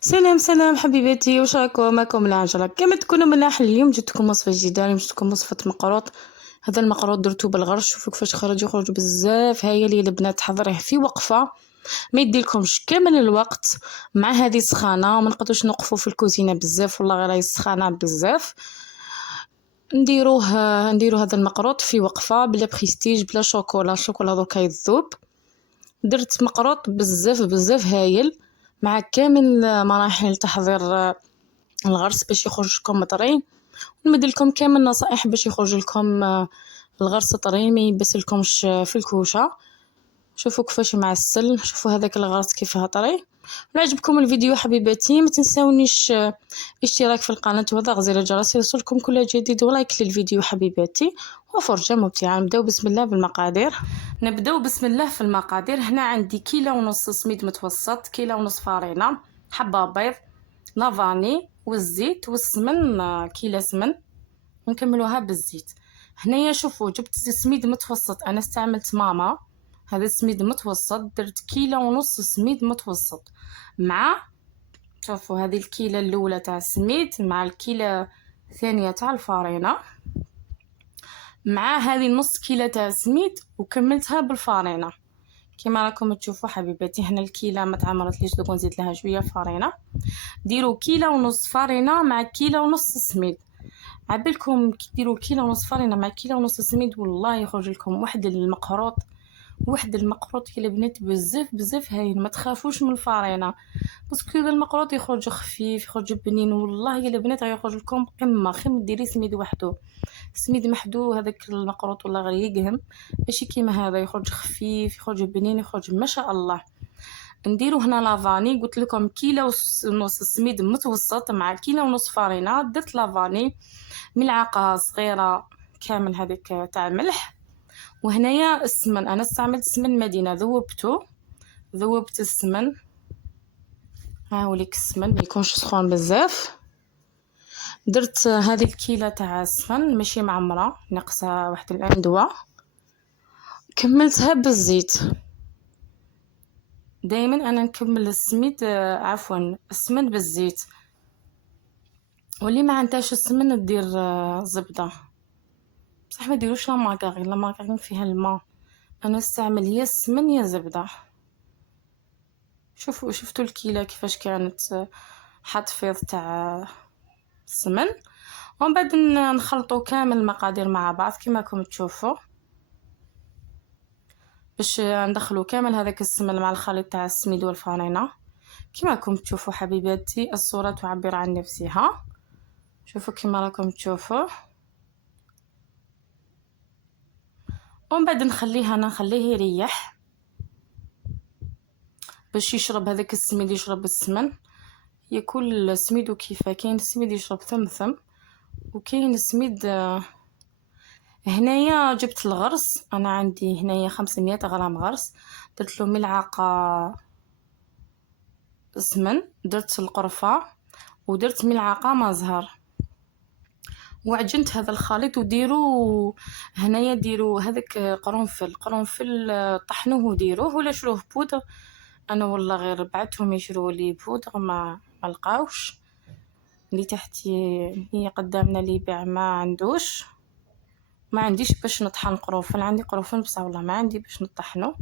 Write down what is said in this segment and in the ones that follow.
سلام سلام حبيباتي، واش راكم؟ معكم العجلة. كما تكونوا ملاح، اليوم جبتكم وصفة جديدة. اليوم جبتكم وصفة مقروط. هذا المقروط درتو بالغرش. شوفوا كيفاش يخرج بزاف هايل يا البنات. حضريه في وقفة، ما يديلكمش كامل الوقت مع هذه سخانة. وما نقدروش نوقفوا في الكوزينة بزاف، والله غير راهي سخانة بزاف. نديرو هذا المقروط في وقفة بلا بريستيج بلا شوكولا. الشوكولا دوكا يذوب. درت مقروط بزاف بزاف هايل مع كامل مراحل تحضير الغرس باش يخرج لكم طري. ونمد لكم كامل نصائح باش يخرج لكم الغرس طري، ما يبسلكمش في الكوشه. شوفوا كيفاش معسل، شوفوا هذاك الغرس كيفاه طري. لو عجبكم الفيديو حبيباتي ما تنساونيش اشتراك في القناه وضغط زر الجرس يوصلكم كل جديد، ولايك للفيديو حبيباتي. وفرجه ممتعه. نبداو بسم الله بالمقادير. نبداو بسم الله في المقادير. هنا عندي كيلو ونص سميد متوسط، كيلو ونص فرينه، حبه بيض، لافاني والزيت والسمن، كيلو سمن. ونكملوها بالزيت. هنايا شوفوا جبت سميد متوسط، انا استعملت ماما. هذا سميد متوسط، درت كيلو ونص سميد متوسط مع، شوفوا هذه الكيلة الاولى تاع السميد مع الكيلة الثانية تاع الفارينة مع هذه نص كيلة تاع السميد، وكملتها بالفارينة كما راكم تشوفوا حبيباتي. هنا الكيلة ما تعمرتليش، دوك نزيد لها شويه فارينة. ديروا كيلة ونص فارينة مع كيلة ونص سميد. عبالكم كي ديروا كيلو ونص فرينه مع كيلو ونص سميد، والله يخرج لكم واحد المقروط يا البنات بزاف بزاف هاين. ما تخافوش من الفرينه، باسكو هذا المقروط يخرج خفيف، يخرج بنين، والله يا البنات غيخرج لكم قمه. خير ديري سميد وحده، سميد محدو هذاك المقروط والله غير يقهم. ماشي كيما هذا يخرج خفيف، يخرج بنين، يخرج ما شاء الله. نديرو هنا لافاني. قلت لكم كيلو ونص سميد متوسط مع كيلو ونص فرينه. درت لافاني ملعقه صغيره كامل هذيك تاع الملح. وهنايا السمن، انا استعملت سمن مدينه، ذوبت السمن. هاوليك السمن ما يكونش سخون بزاف. درت هذه الكيله تاع السمن ماشي معمره، ناقصه واحد الاندوه. كملتها بالزيت. دائما انا نكمل السميد، عفوا السمن بالزيت. واللي ما عندهاش السمن دير زبده، بصح ما ديروش لا مارغرين فيها الماء. انا استعمل يا السمن يا زبده. شفتوا الكيله كيفاش كانت حتفيض تاع السمن. ومن بعد نخلطوا كامل المقادير مع بعض كما راكم تشوفوا، باش ندخلوا كامل هذاك السمن مع الخليط تاع السميد والفرينه. كما راكم تشوفوا حبيباتي الصوره تعبر عن نفسها. شوفوا كما راكم تشوفوا. ومن بعد نخليه يريح باش يشرب هذاك السميد، يشرب السمن، ياكل السميد. وكيفاه كاين السميد يشرب ثمثم، وكاين السميد. هنايا جبت الغرس، انا عندي هنايا 500 غرام غرس. درت له ملعقه سمن، درت القرفه، ودرت ملعقه ما زهر، وعجنت هذا الخليط. وديروا هنايا ديروا هذاك قرنفل طحنوه وديروه، ولا شروه بودر. انا والله غير بعتهم يشروا لي بودر، ما لقاوش. اللي تحتي هي قدامنا اللي يبيع ما عندوش. ما عنديش باش نطحن قرنفل، عندي قرنفل بصح والله ما عندي باش نطحنه.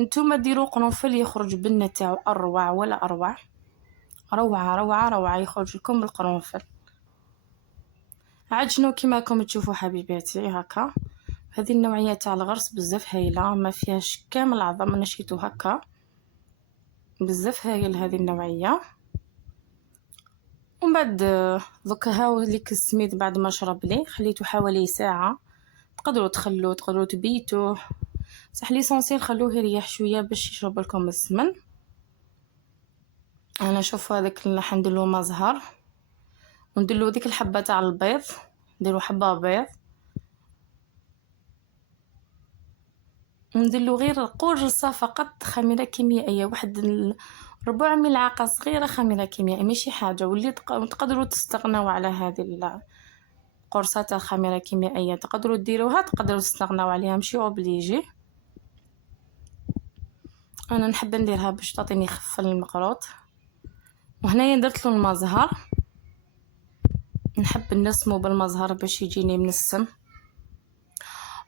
نتوما ديروا قرنفل يخرج بنه تاعو اروع ولا اروع. روعه روعه روعه يخرج لكم بالقرنفل. عجنوا كما راكم تشوفوا حبيباتي هكا. هذه النوعيه تاع الغرس بزاف هايله، ما فيهاش كامل العظم، نشيتو هكا بزاف هايل هذه النوعيه. ومن بعد دوكا هاو ليك السميد بعد ما شرب لي، خليته حوالي ساعه. تقدروا تخلوه، تقدروا تبيتوه، صح ليسونسيال خلوه يريح شويه باش يشرب لكم السمن. انا شوف هذاك اللحم نديرلو ما زهر، ونديرلو ديك الحبه تاع البيض. نديرو حبه بيض، ونديرلو غير قرصه فقط خميره كيميائيه، واحد ربع ملعقه صغيره خميره كيميائيه، ماشي حاجه. واللي تقدروا تستغنوا على هذه القرصه تاع الخميره الكيميائيه، تقدروا ديروها، تقدروا تستغنوا عليها، ماشي اوبليجي. انا نحب نديرها باش تعطيني خفه المقروط. وهنايا درت له المزهر، نحب نسمو بالمزهر باش يجيني منسم،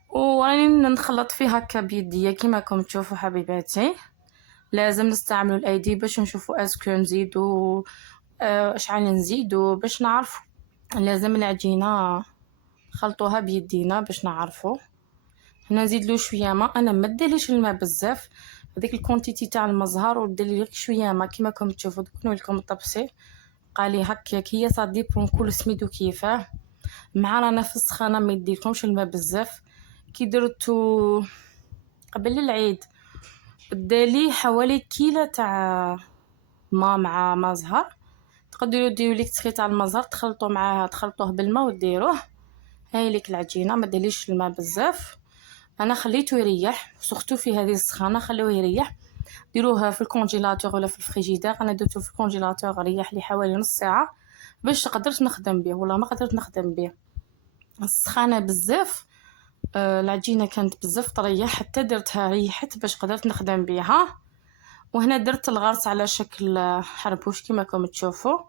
وراني نخلط فيه هكا بيديا كيما راكم تشوفوا حبيباتي. لازم نستعملوا الايدي باش نشوفوا اسكو نزيدوا اشعال نزيدوا باش نعرفوا. لازم العجينه نخلطوها بيدينا باش نعرفوا. هنا نزيد له شويه ماء، انا ما ديرليش الماء بزاف، هذيك الكونتيتي تاع المزهر، ودير لك شويه ماء كيما راكم تشوفوا. دوك نوريكم الطبسي قالي هكاك، هي صا ديبون كل سميدو كيفاه. مع رانا في السخانه ما يديكمش الماء بزاف. كي درتو قبل العيد دالي حوالي كيلة تاع ماء مع مزهر. تقدروا ديروا ليك تاع المزهر تخلطوا معاه، تخلطوه بالماء وديروه. هاي ليك العجينه، ما ديرليش الماء بزاف. انا خليته يريح، سورتو في هذه السخانه خلوه يريح. ديروه في الكونجيلاتور ولا في الفريجيدير. انا درتو في الكونجيلاتور ريح لي حوالي نص ساعه باش قدرت نخدم به، ولا ما قدرت نخدم به السخانه بزاف. العجينه كانت بزاف طريه حتى درتها ريحت باش قدرت نخدم بها. وهنا درت الغرس على شكل حربوش كيما راكم تشوفوا.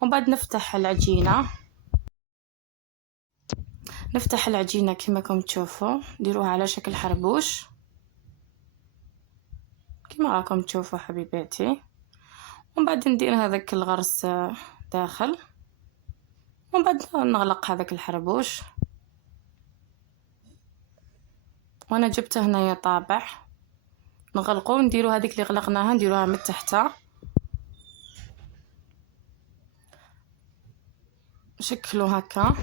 ومن بعد نفتح العجينه كيما راكم تشوفوا، نديروها على شكل حربوش كيما راكم تشوفوا حبيباتي. ومن بعد ندير هذاك الغرس داخل، ومن بعد نغلق هذاك الحربوش. وانا جبت هنايا طابع نغلقو، نديرو هذيك اللي غلقناها نديروها من تحت شكلو هكا.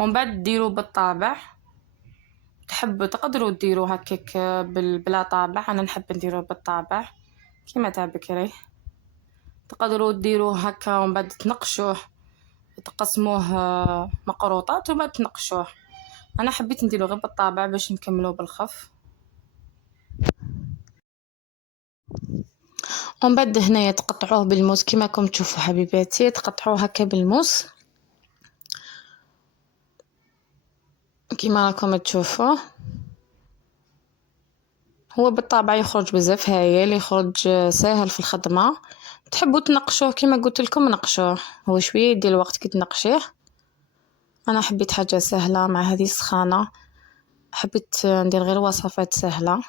ومن بعد ديرو بالطابع، تحبوا تقدروا ديروا هكاك بلا طابع، انا نحب نديرو بالطابع كيما تاع بكري. تقدروا ديروه هكا ومن بعد تنقشوه، تقسموه مقروطات وما تنقشوه. انا حبيت نديرو غير بالطابع باش نكملو بالخف. ومن بعد هنايا تقطعوه بالموس كيما راكم تشوفوا حبيباتي، تقطعوه هكا بالموس كيما راكم تشوفوا. هو بالطبع يخرج بزاف هايل، يخرج ساهل في الخدمه. تحبوا تنقشوه كيما قلت لكم نقشوه، هو شويه يدير الوقت كي تنقشيه. انا حبيت حاجه سهله مع هذه السخانه، حبيت ندير غير وصفات سهله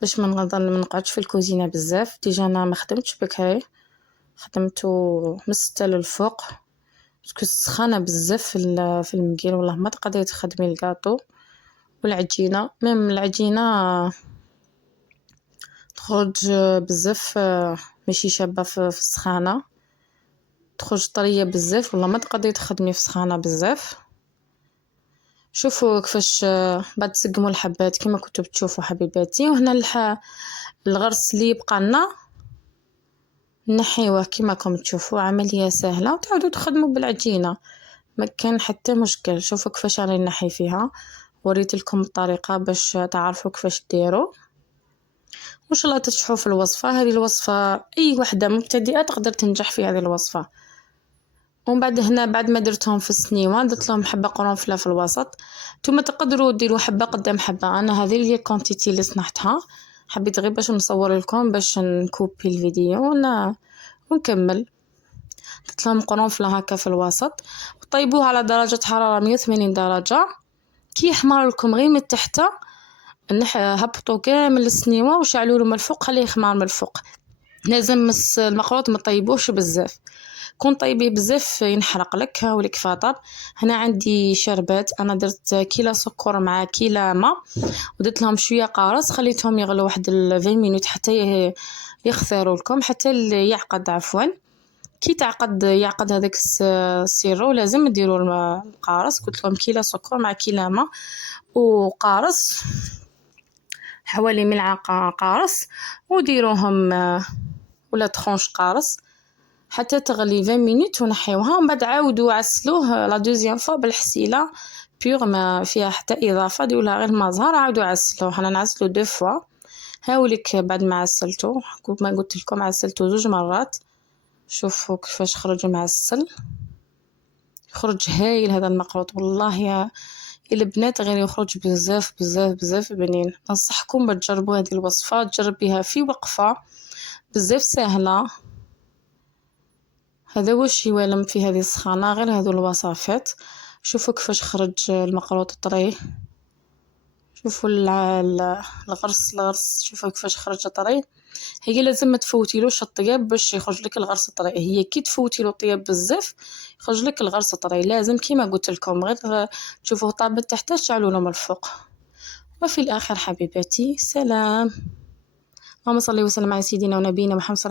باش ما نقعدش في الكوزينه بزاف. ديجا انا ما خدمتش بكري، خدمته من 6 للفوق باسكو السخانه بزاف في المكيل. والله ما تقدري تخدمي الكاطو والعجينه، ميم العجينه تخرج بزاف ماشي شابه في السخانه، تخرج طريه بزاف. والله ما تقدري تخدمي في سخانه بزاف. شوفوا كيفاش بعد تسقموا الحبات كيما كنتوا بتشوفوا حبيباتي. وهنا الغرس اللي يبقى لنا نحيوه كيما راكم تشوفوا. عمليه سهله وتعودوا تخدموا بالعجينه، ما كان حتى مشكل. شوفوا كيفاش راني نحي فيها، وريت لكم الطريقه باش تعرفوا كيفاش ديروا. وان شاء الله تنجحوا في الوصفه هذه. الوصفه اي وحده مبتدئه تقدر تنجح في هذه الوصفه. ومن بعد هنا بعد ما درتهم في السنيوه درت لهم حبه قرنفله في الوسط. نتوما تقدروا ديروا حبه قدام حبه، انا هذه هي الكونتيتي اللي صنعتها. حبيت غير باش نصور لكم باش نكوبي الفيديو ونكمل. درت لهم قرنفله هكا في الوسط، وطيبوه على درجه حراره 180 درجه. كي يحمر لكم غير من تحت هبطوا كامل السنيوه وشعلوا له من الفوق، خليه يخمر من الفوق. لازم المخلوط ما طيبوش بزاف، كون طيبيه بزاف ينحرق لك. هاوليك فاطر. هنا عندي شربات، انا درت كيلو سكر مع كيلو ماء، ودرت لهم شويه قارص، خليتهم يغلوا واحد 20 مينوت حتى يخثروا لكم، حتى يعقد عفوا. كي يعقد هذاك السيرو لازم ديروا القارص. قلت لهم كيلو سكر مع كيلو ماء وقارص، حوالي ملعقه قارص، وديروهم ولا تخونش قارص حتى تغلي 20 مينوت ونحيوها. ومن بعد عاودوا عسلوه لا دوزيام فوا بالحسيله بيغ ما فيها حتى اضافه، ديروا لها غير الماء زهر. عاودوا عسلوه، انا نعسلو 2 فوا. هاوليك بعد ما عسلته ما قلت لكم عسلته 2 مرات. شوفوا كيفاش خرج معسل، خرج هايل هذا المخلوط. والله يا البنات غير يخرج بزاف بزاف بزاف بنين. ننصحكم تجربوا هذه الوصفه، تجربيها في وقفه بزاف سهله. هذا واش يوالم في هذه السخانة، غير هذو الوصفات. شوفوا كيفاش خرج المقروط طري، شوفوا الغرس شوفوا كيفاش خرج طري. هي لازم ما تفوتيلوش الطياب باش يخرج لك الغرس طري، هي كي تفوتيلو الطياب بزاف يخرج لك الغرس طري. لازم كيما قلت لكم غير تشوفوه طاب من تحت تشعلونه من الفوق. وفي الاخر حبيباتي سلام، اللهم صل وسلم على سيدنا ونبينا محمد صلى